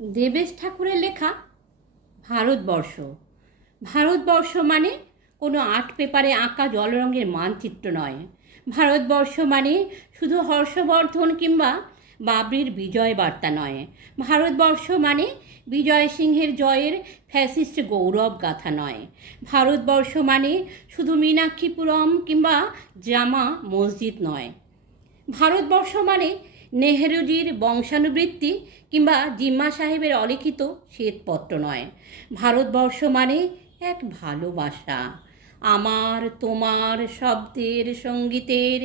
দেবেশ ঠাকুরের লেখা ভারতবর্ষ। ভারতবর্ষ মানে কোনো আর্ট পেপারে আঁকা জল রঙের মানচিত্র নয়। ভারতবর্ষ মানে শুধু হর্ষবর্ধন কিংবা বাবরির বিজয় বার্তা নয়। ভারতবর্ষ মানে বিজয় সিংহের জয়ের ফ্যাসিস্ট গৌরব গাথা নয়। ভারতবর্ষ মানে শুধু মীনাক্ষীপুরম কিংবা জামা মসজিদ নয়। ভারতবর্ষ মানে নেহেরুজির বংশানুবৃত্তি কিংবা জিম্মা সাহেবের অলিখিত শ্বেতপত্র নয়। ভারতবর্ষ মানে এক ভালোবাসা, আমার তোমার শব্দের সঙ্গীতের,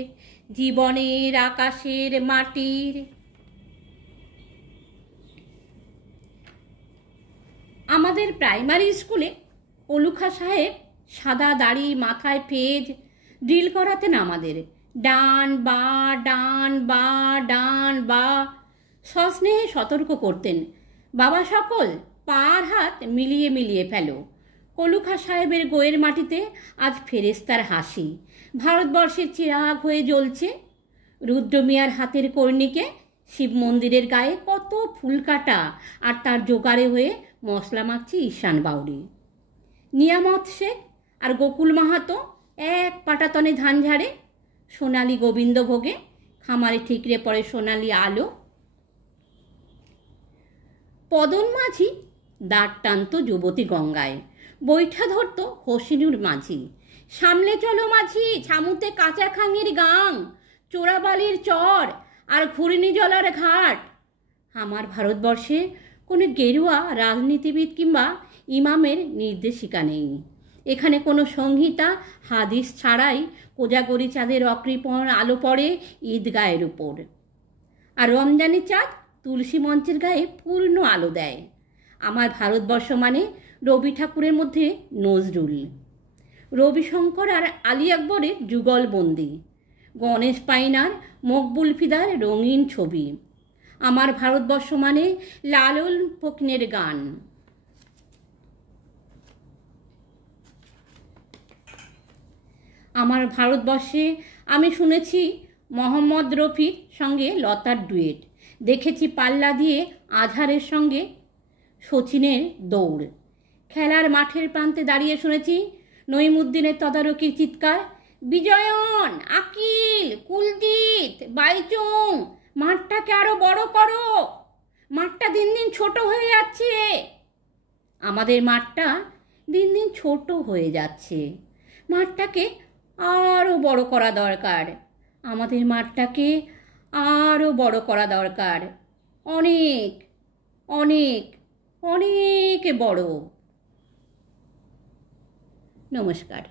জীবনের আকাশের মাটির। আমাদের প্রাইমারি স্কুলে পলুখা সাহেব সাদা দাড়ি, মাথায় ফেজ ড্রিল করাতেন আমাদের। ডান বা ডান বা ডান বা সস্নেহে সতর্ক করতেন, বাবা সকল পার হাত মিলিয়ে মিলিয়ে ফেলো। কলুখা সাহেবের গোয়ের মাটিতে আজ ফেরেস্তার হাসি ভারতবর্ষের চিরাগ হয়ে জ্বলছে। রুদ্রমিয়ার হাতের কর্ণিকে শিব মন্দিরের গায়ে কত ফুল কাটা, আর তার জোগাড়ে হয়ে মশলা মাখছে ঈশান বাউরি। নিয়ামত শেখ আর গোকুল মাহাতো এক পাটাতনে ধান ঝাড়ে। সোনালি গোবিন্দভোগে খামারে ঠিকরে পড়ে সোনালি আলো। পদন মাঝি দাঁড় টানত যুবতী গঙ্গায়, বৈঠা ধরত হসিনুর মাঝি। সামলে চলো মাঝি, ছামুতে কাঁচা খাঙির গাং, চোরাবালির চর আর ঘূর্ণিজলার ঘাট। আমার ভারতবর্ষে কোনো গেরুয়া রাজনীতিবিদ কিংবা ইমামের নির্দেশিকা নেই। এখানে কোনো সংহিতা হাদিস ছাড়াই কোজাগরি চাঁদের অকৃপণ আলো পড়ে ঈদগাহের উপর, আর রমজানি চাঁদ তুলসী মঞ্চের গায়ে পূর্ণ আলো দেয়। আমার ভারতবর্ষ মানে রবি ঠাকুরের মধ্যে নজরুল, রবিশঙ্কর আর আলী আকবরের যুগলবন্দি, গণেশ পাইনার মকবুল ফিদার রঙিন ছবি। আমার ভারতবর্ষ মানে লালন ফকিরের গান। আমার ভারতবর্ষে আমি শুনেছি মোহাম্মদ রফির সঙ্গে লতার ডুয়েট, দেখেছি পাল্লা দিয়ে আজহারের সঙ্গে সচিনের দৌড়। খেলার মাঠের প্রান্তে দাঁড়িয়ে শুনেছি নঈমুদ্দিনের তদারকির চিৎকার, বিজয়ন, আকিল, কুলজিৎ, বাইচুং, মাঠটাকে আরো বড় করো, মাঠটা দিন দিন ছোট হয়ে যাচ্ছে। আমাদের মাঠটা দিন দিন ছোট হয়ে যাচ্ছে, মাঠটাকে আরো বড় করা দরকার। আমাদের মাঠটাকে আরো বড় করা দরকার, অনেক অনেক অনেক বড়। নমস্কার।